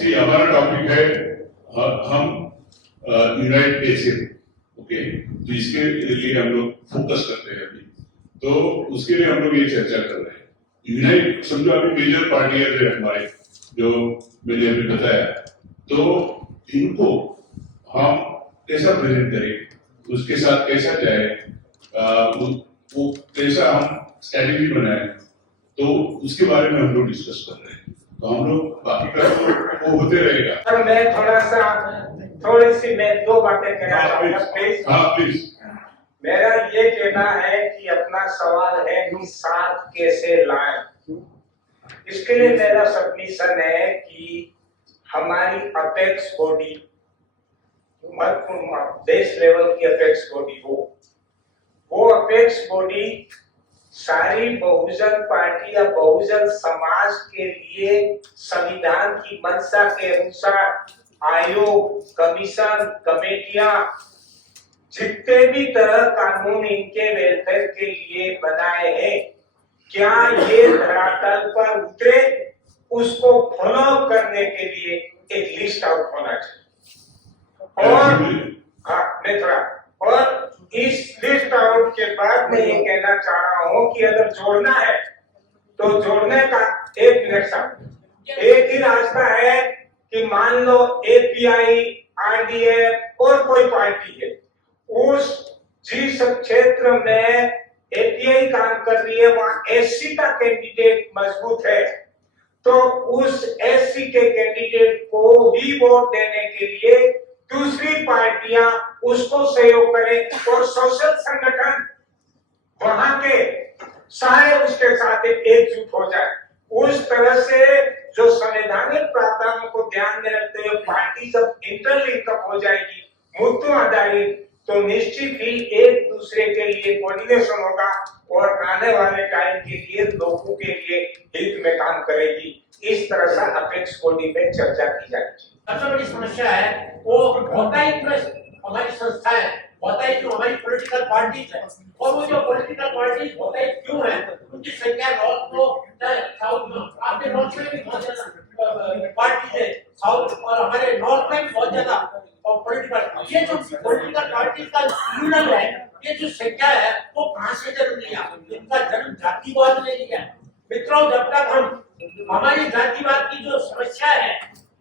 सी हमारा टॉपिक है हम यूनाइट कैसे, ओके, तो इसके लिए हम लोग फोकस करते हैं अभी। तो उसके लिए हम लोग ये चर्चा कर रहे हैं। यूनाइट समझो अभी मेजर पार्टी है हमारे, जो मैंने अभी बताया, तो इनको हम कैसा प्रेजेंट करें, उसके साथ कैसा जाए, वो कैसा हम स्ट्रेटेजी बनाए, तो उसके बारे में हम लोग डिस्कस कर रहे हैं। तो हम लोग बाकी का वो होते रहेगा। सर मैं थोड़ी सी मैं दो बातें कहना चाहूंगा प्लीज। हाँ प्लीज। मेरा ये कहना है कि अपना सवाल है कि साथ कैसे लाएं। इसके लिए मेरा सबमिशन है कि हमारी अपेक्स बॉडी, देश लेवल की अपेक्स बॉडी, वो अपेक्स बॉडी सारी बहुजन पार्टी या बहुजन समाज के लिए संविधान की मंशा के अनुसार आयोग, कमीशन, कमेटियां, जितने भी तरह कानून इनके वेलफेयर के लिए बनाए हैं, क्या ये धरातल पर उतरे, उसको फॉलो करने के लिए एक लिस्ट आउट होना चाहिए। और इस लिस्ट आउट के बाद मैं ये कहना चाह रहा हूं कि अगर जोड़ना है तो जोड़ने का एक ही रास्ता है कि मान लो एपीआई, आरडीएफ और कोई पार्टी है, उस जिस क्षेत्र में एपीआई काम कर रही है वहां एससी का कैंडिडेट मजबूत है, तो उस एससी के कैंडिडेट को ही वोट देने के लिए दूसरी पार्टियां उसको सहयोग करें और सोशल संगठन वहां के सारे उसके साथ एकजुट हो जाए। उस तरह से जो संवैधानिक प्रावधानों को ध्यान में रखते हुए पार्टी जब इंटरलिंकअप हो जाएगी मुद्दों आधारित, तो निश्चित ही एक दूसरे के लिए कोऑर्डिनेशन होगा और आने वाले टाइम के लिए लोगों के लिए हित में काम करेगी। इस तरह से अपेक्स बॉडी में चर्चा की जाएगी। सबसे बड़ी समस्या है वो होता ही हमारी संस्था है, होता ही क्यों हमारी पॉलिटिकल पार्टी है, और वो जो पॉलिटिकल पार्टी होता ही क्यों है, उनकी संख्या नॉर्थ को साउथ में, आपके नॉर्थ में भी बहुत ज्यादा पार्टी है, साउथ और हमारे नॉर्थ में भी बहुत ज्यादा पॉलिटिकल, ये जो पॉलिटिकल पार्टी का यूनियन है, ये जो संख्या है वो कहां से जन्म लिया? इनका जन्म जातिवाद ने लिया। मित्रों, जब तक हम हमारी जातिवाद की जो समस्या है,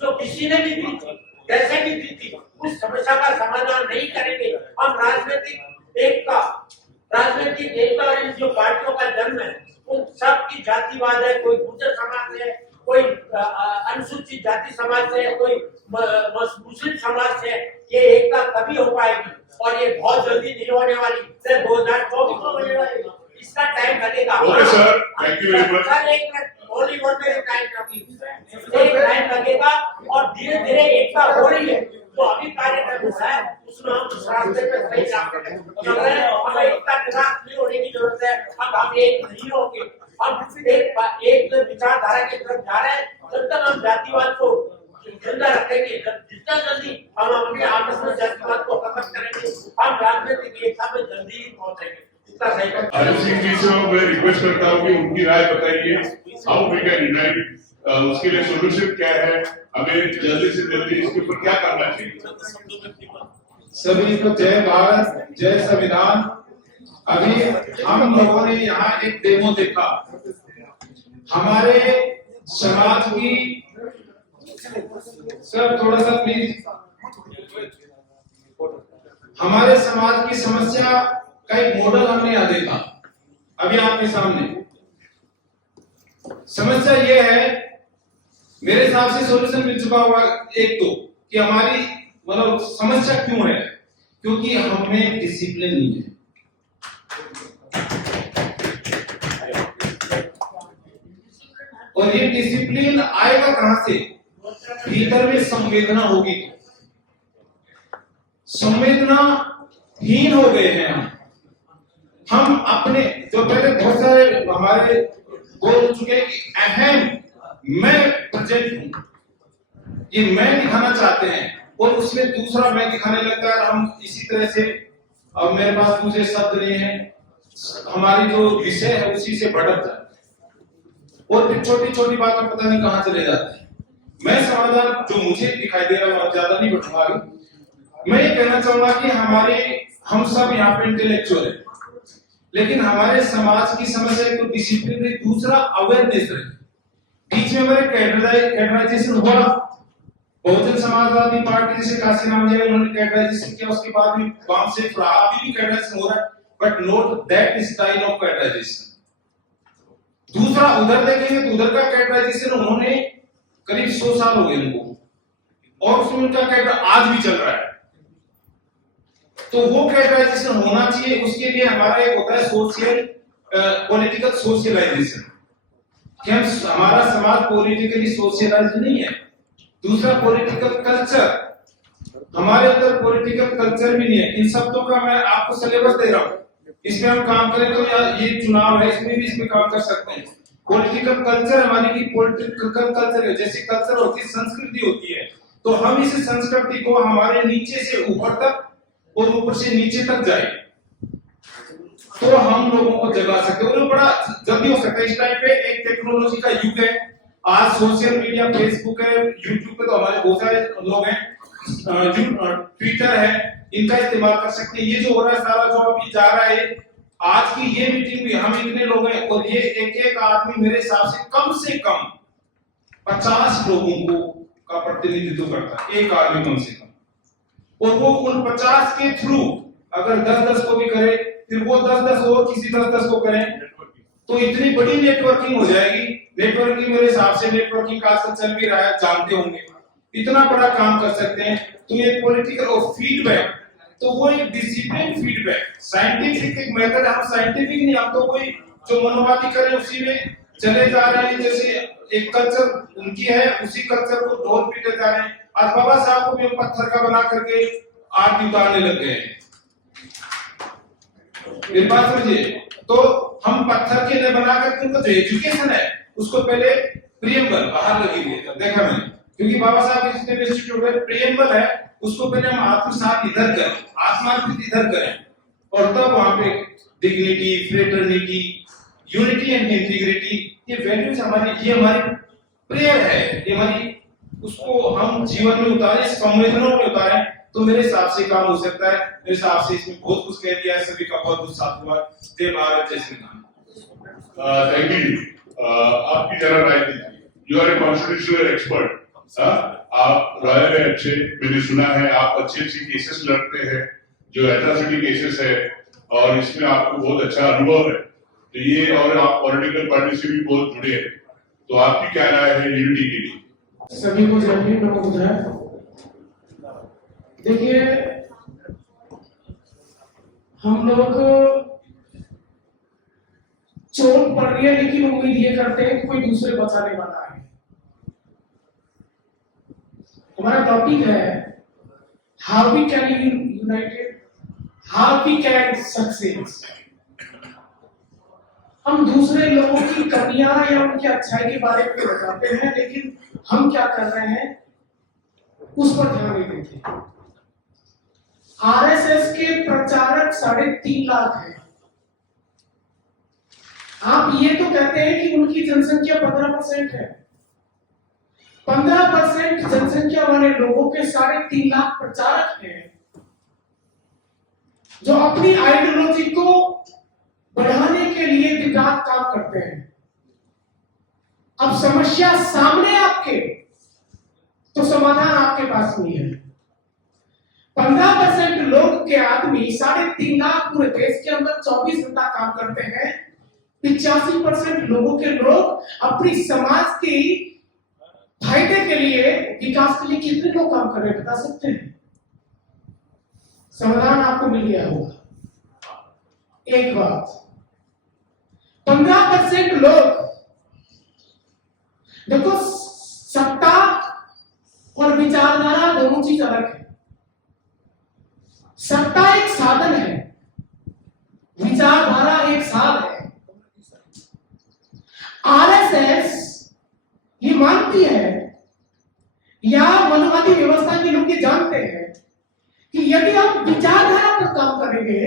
जो किसी ने भी दी थी, कैसे भी दी थी, उस समस्या का समाधान नहीं करेंगे, हम राजनीतिक एकता और इन जो पार्टियों का जन्म है उन सब की जातिवाद है, कोई गुर्जर समाज है, कोई अनुसूचित जाति समाज है, कोई मुस्लिम समाज से, ये एकता तभी हो पाएगी और ये बहुत जल्दी नहीं होने वाली, 2024 में होने वाली, इसका टाइम लगेगा। Okay sir, thank you very much. एक टाइम लगेगा और धीरे धीरे एकता हो रही है, तो अभी कार्यक्रम है उसमें हम उस रास्ते पे सही चल रहे हैं। हमें एकता निराश नहीं होने की जरूरत है। अब हम एक नहीं होंगे, हम एक विचारधारा की तरफ जा रहे हैं। जब तक हम जातिवाद को जिंदा रखेंगे, जितना जल्दी हम अपने आपस में जातिवाद को खत्म करेंगे, हम राजनीतिक एकता में जल्दी पहुंचेंगे। अरुण सिंह जी से मैं रिक्वेस्ट करता हूँ कि उनकी राय बताइए, हाउ वी कैन यूनाइट, उसके लिए सोल्यूशन क्या है, हमें जल्दी से जल्दी इसके ऊपर क्या करना चाहिए। सभी को जय भारत, जय संविधान। अभी हम लोगों ने यहाँ एक डेमो देखा, हमारे समाज की, सर थोड़ा सा प्लीज, हमारे समाज की समस्या का एक मॉडल हमने यहाँ देखा। अभी आपके सामने समस्या ये है, मेरे हिसाब से सॉल्यूशन मिल चुका हुआ एक तो, कि हमारी मतलब समस्या क्यों है, क्योंकि हमें डिसिप्लिन नहीं है। और ये डिसिप्लिन आएगा कहां से? भीतर में संवेदना होगी। संवेदनाहीन हो गए हैं हम अपने, जो पहले बहुत सारे हमारे बोल चुके हैं कि अहम मैं प्रेजेंट हूं, ये मैं दिखाना चाहते हैं, और उसमें दूसरा मैं दिखाने लगता है। हम इसी तरह से, अब मेरे पास दूसरे शब्द नहीं है, हमारी जो विषय है उसी से भटक जाते हैं और फिर छोटी छोटी बातों पता नहीं कहां चले जाते हैं। मैं समाधान जो मुझे दिखाई दे रहा है, मैं ज्यादा नहीं बढ़ूंगा आगे। मैं ये कहना चाहूंगा कि हम सब यहाँ पे इंटेलेक्चुअल है, लेकिन हमारे समाज की समस्या एक तो डिसिप्लिन है, दूसरा अवेयरनेस है। बीच में हमारे कैडराइजेशन हुआ, बहुजन समाजवादी पार्टी जैसे काशीराम जी उन्होंने कैडराइजेशन किया, उसके बाद में वाम से अभी भी कैडराइजेशन हो रहा है, but not that style of cadreisation. दूसरा उधर देखेंगे तो उधर का कैडराइजेशन उन्होंने करीब 100 साल हो गए उनको, और उसमें उनका कैडर आज भी चल रहा है। तो वो कैडराइजेशन होना चाहिए, उसके लिए हमारा एक होता है सोशल पॉलिटिकल सोशलाइजेशन, कि हमारा समाज पॉलिटिकली सोशलाइज नहीं है। दूसरा पॉलिटिकल कल्चर, हमारे अंदर पॉलिटिकल कल्चर भी नहीं है। इन शब्दों का मैं आपको सिलेबस दे रहा हूं, इसमें हम काम करें तो यार ये चुनाव है, इसमें भी इसमें काम कर सकते हैं। पॉलिटिकल कल्चर हमारी की पॉलिटिकल कल्चर है, जैसे कल्चर होती है संस्कृति होती है, तो हम इस संस्कृति को हमारे नीचे से ऊपर तक और ऊपर से नीचे तक जाए तो हम लोगों को जगा सकते हैं, और बड़ा जल्दी हो सकता है। इस टाइम पे एक टेक्नोलॉजी का युग है, आज सोशल मीडिया, फेसबुक है, यूट्यूब पे तो हमारे बहुत सारे लोग हैं, ट्विटर है, इनका इस्तेमाल कर सकते हैं। ये जो हो रहा है सारा जो अभी जा रहा है, आज की ये मीटिंग भी हम इतने लोग हैं, और ये एक एक आदमी मेरे हिसाब से कम 50 लोगों को का प्रतिनिधित्व करता है, एक आदमी कम से कम। और वो उन 50 के थ्रू अगर 10-10 को भी करे, फिर वो 10-10 और किसी 10-10 को करें, तो इतनी बड़ी नेटवर्किंग हो जाएगी। नेटवर्किंग मेरे हिसाब से नेटवर्किंग का आजकल चल भी रहा है, जानते होंगे, इतना बड़ा काम कर सकते हैं। तो ये पॉलिटिकल और फीडबैक, तो वो एक डिसिप्लिन फीडबैक, साइंटिफिक एक मेथड, हम साइंटिफिक नहीं, हम तो कोई जो मनोवादी करे उसी में चले जा रहे हैं। जैसे एक कल्चर उनकी है, उसी कल्चर को ढोल पीटे जा रहे हैं। आज बाबा साहब को भी हम पत्थर का बना करके आरती उतारने लग गए हैं, मेरी बात समझिए। तो हम पत्थर के लिए बना करके उनको जो एजुकेशन है उसको पहले प्रियम्बल बाहर लगी हुई है, देखा मैंने, क्योंकि बाबा साहब जितने भी इंस्टीट्यूट में प्रियम्बल है उसको पहले हम आत्मसात इधर करें, आत्मार्पित इधर करें, और तब वहां पे dignity, fraternity, unity and integrity, ये वैल्यूज हमारी, ये हमारी प्रेयर है, ये हमारी, उसको हम जीवन में उतारें, संवेदनाओं में उतारें, तो मेरे हिसाब से काम हो सकता है। मेरे हिसाब से इसमें बहुत कुछ कह दिया है, सभी का बहुत बहुत साधुवाद। जय भारत, जय श्री राम। Thank you. आपकी जरा राय दीजिए, you are a constitutional expert, आप लॉयर है अच्छे, मैंने सुना है आप अच्छे केसेस लड़ते हैं, जो एट्रॉसिटी केसेस है, और इसमें आपको बहुत अच्छा अनुभव है, तो ये, और आप पॉलिटिकल पार्टी से भी बहुत जुड़े हैं, तो आपकी क्या राय है यूनिटी के लिए? सभी को जय भीम, नमो बुद्धाय। देखिए, हम लोग चोट पड़ रही है, लेकिन उम्मीद ये करते हैं कि कोई दूसरे बचाने वाला है। हमारा टॉपिक है how we can united, how we can success. हम दूसरे लोगों की कमियां या उनकी अच्छाई के बारे में बताते हैं, लेकिन हम क्या कर रहे हैं उस पर ध्यान नहीं देते। आरएसएस के प्रचारक 3.5 लाख हैं। आप ये तो कहते हैं कि उनकी जनसंख्या 15% है। 15% जनसंख्या वाले लोगों के 3.5 लाख प्रचारक हैं, जो अपनी आइडियोलॉजी को बढ़ाने के लिए दिन रात काम करते हैं। अब समस्या सामने आपके, तो समाधान आपके पास नहीं है। 15% लोग के आदमी 3.5 लाख पूरे देश के अंदर 24 घंटा काम करते हैं। 85% लोगों के लोग अपनी समाज की फायदे के लिए, विकास के लिए कितने लोग काम कर रहे हैं बता सकते हैं? समाधान आपको मिल गया होगा। एक बात, 15% लोग, देखो सत्ता और विचारधारा दोनों चीज अलग है। सत्ता एक साधन है, विचारधारा एक साध है। आरएसएस ये मानती है, या मनोवादी व्यवस्था के लोग ये जानते हैं कि यदि हम विचारधारा पर काम करेंगे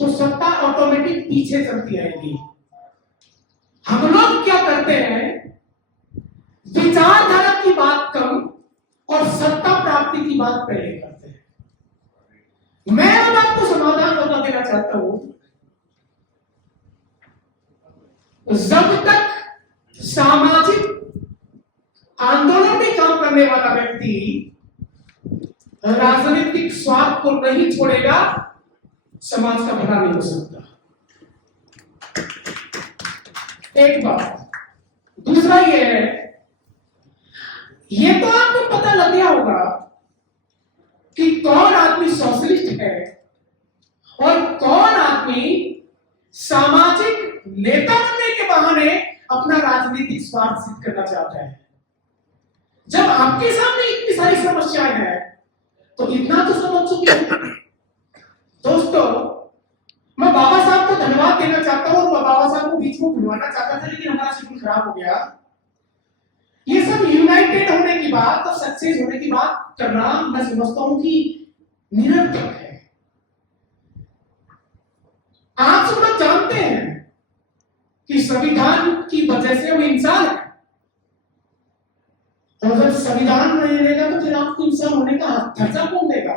तो सत्ता ऑटोमेटिक पीछे चलती रहेगी। हम लोग क्या करते हैं, विचारधारा की बात कम और सत्ता प्राप्ति की बात पहले करते हैं। मैं अब आपको समाधान बता देना चाहता हूं, जब तक सामाजिक आंदोलन में काम करने वाला व्यक्ति राजनीतिक स्वार्थ को नहीं छोड़ेगा, समाज का भला नहीं हो सकता। एक बात। दूसरा ये है, ये तो आपको पता लग गया होगा कि कौन आदमी सोशलिस्ट है और कौन आदमी सामाजिक नेता बनने के बहाने अपना राजनीतिक स्वार्थ सिद्ध करना चाहता है। जब आपके सामने इतनी सारी समस्याएं हैं तो इतना तो समझ चुके हो। दोस्तों, मैं बाबा साहब को धन्यवाद देना चाहता हूं और मैं बाबा साहब को बीच में बुलवाना चाहता था, लेकिन हमारा शेड्यूल खराब हो गया। ये सब यूनाइटेड होने की बात और सक्सेस होने की बात करना मैं समझता हूं कि निरर्थक है। आप सब लोग जानते हैं कि संविधान की वजह से हम इंसान हैं, और जब संविधान नहीं रहेगा तो फिर आपको इंसान होने का दर्जा कौन देगा?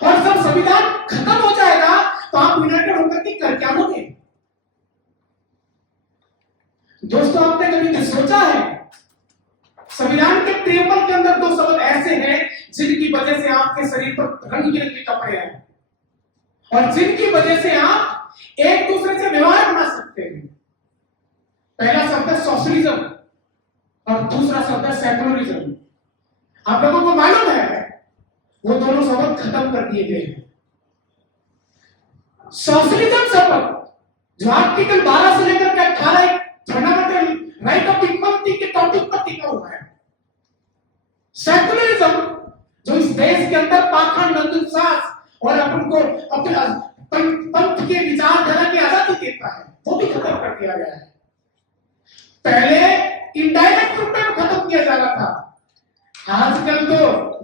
और जब संविधान खत्म हो जाएगा तो आप यूनाइटेड होकर के कर क्या लोगे? दोस्तों, आपने कभी सोचा है संविधान के प्रेमबल के अंदर दो शब्द ऐसे हैं जिनकी वजह से आपके शरीर पर रंग बिरंगे कपड़े हैं और जिनकी वजह से आप एक दूसरे से व्यवहार बना सकते हैं। पहला शब्द है सोशलिज्म और दूसरा शब्द है सेकुलरिज्म। आप लोगों को मालूम है वो दोनों शब्द खत्म कर दिए गए हैं। सोशलिज्म शब्द जो आर्टिकल 12 से लेकर के 18 फंडामेंटल राइट ऑफ इक्वलिटी के टॉपिक पर टिका हुआ है। सेकुलरिज्म जो इस देश के अंदर पाखंड, अंधविश्वास और अपन को अपने पंथ के विचारधारा की आजादी देता है, वो भी खत्म कर दिया गया है। पहले इनडायरेक्ट रूप में खत्म किया जा रहा था, आजकल तो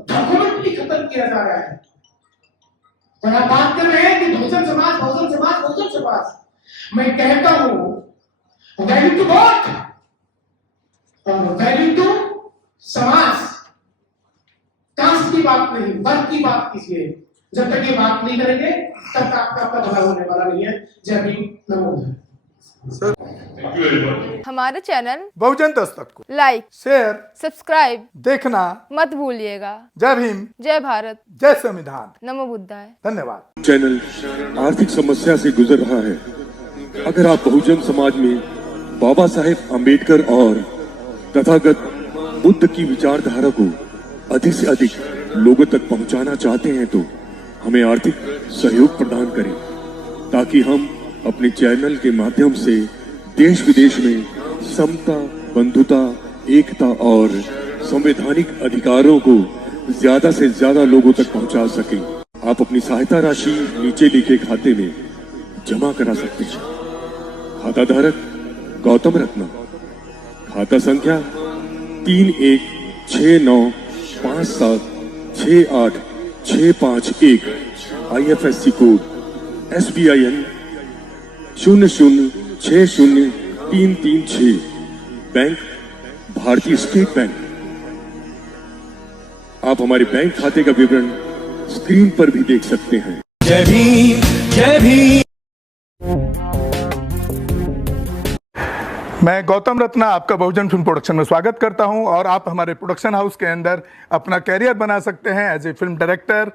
डॉक्यूमेंटली खत्म किया जा रहा है। और आप बात कर रहे हैं कि बहुजन समाज, बहुजन समाज, बहुजन समाज। मैं कहता हूं वैल्यू टू वोट और वैल्यू टू समाज। कास्ट की बात नहीं, वर्ग की बात कीजिए। जब तक ये बात नहीं करेंगे तब तक आपका भला होने वाला नहीं है। जय भीम, नमो बुद्धाय। Thank you very much. हमारे चैनल बहुजन दस्तक को लाइक, शेयर, सब्सक्राइब देखना मत भूलिएगा। जय भीम, जय भारत, जय संविधान। नमो बुद्धाय। धन्यवाद। चैनल आर्थिक समस्या से गुजर रहा है। अगर आप बहुजन समाज में बाबा साहेब अम्बेडकर और तथागत बुद्ध की विचारधारा को अधिक से अधिक लोगों तक पहुंचाना चाहते हैं तो हमें आर्थिक सहयोग प्रदान करें, ताकि हम अपने चैनल के माध्यम से देश विदेश में समता, बंधुता, एकता और संवैधानिक अधिकारों को ज्यादा से ज्यादा लोगों तक पहुंचा सकें। आप अपनी सहायता राशि नीचे लिखे खाते में जमा करा सकते हैं। खाता धारक गौतम रत्ना, खाता संख्या 316957686551, IFSC कोड SBIN 0060336, बैंक भारतीय स्टेट बैंक। आप हमारे बैंक खाते का विवरण स्क्रीन पर भी देख सकते हैं। जय भीम, जय भीम। मैं गौतम रत्ना आपका बहुजन फिल्म प्रोडक्शन में स्वागत करता हूं और आप हमारे प्रोडक्शन हाउस के अंदर अपना कैरियर बना सकते हैं as a film director,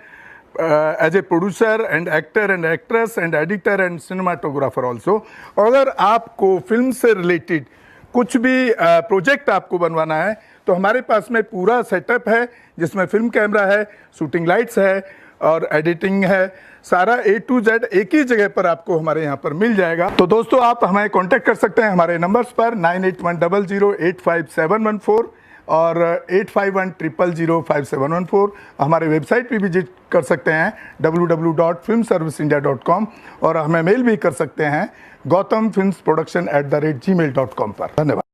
as a producer and actor and actress and editor and cinematographer also. अगर आपको फिल्म से रिलेटेड कुछ भी प्रोजेक्ट आपको बनवाना है तो हमारे पास में पूरा सेटअप है, जिसमें फिल्म कैमरा है, शूटिंग लाइट्स है और एडिटिंग है। सारा A to Z एक ही जगह पर आपको हमारे यहाँ पर मिल जाएगा। तो दोस्तों, आप हमें कांटेक्ट कर सकते हैं हमारे नंबर्स पर 9810085714 और 8510005714। हमारे वेबसाइट पे विजिट कर सकते हैं www.filmserviceindia.com और हमें मेल भी कर सकते हैं gautamfilmsproduction@gmail.com पर। धन्यवाद।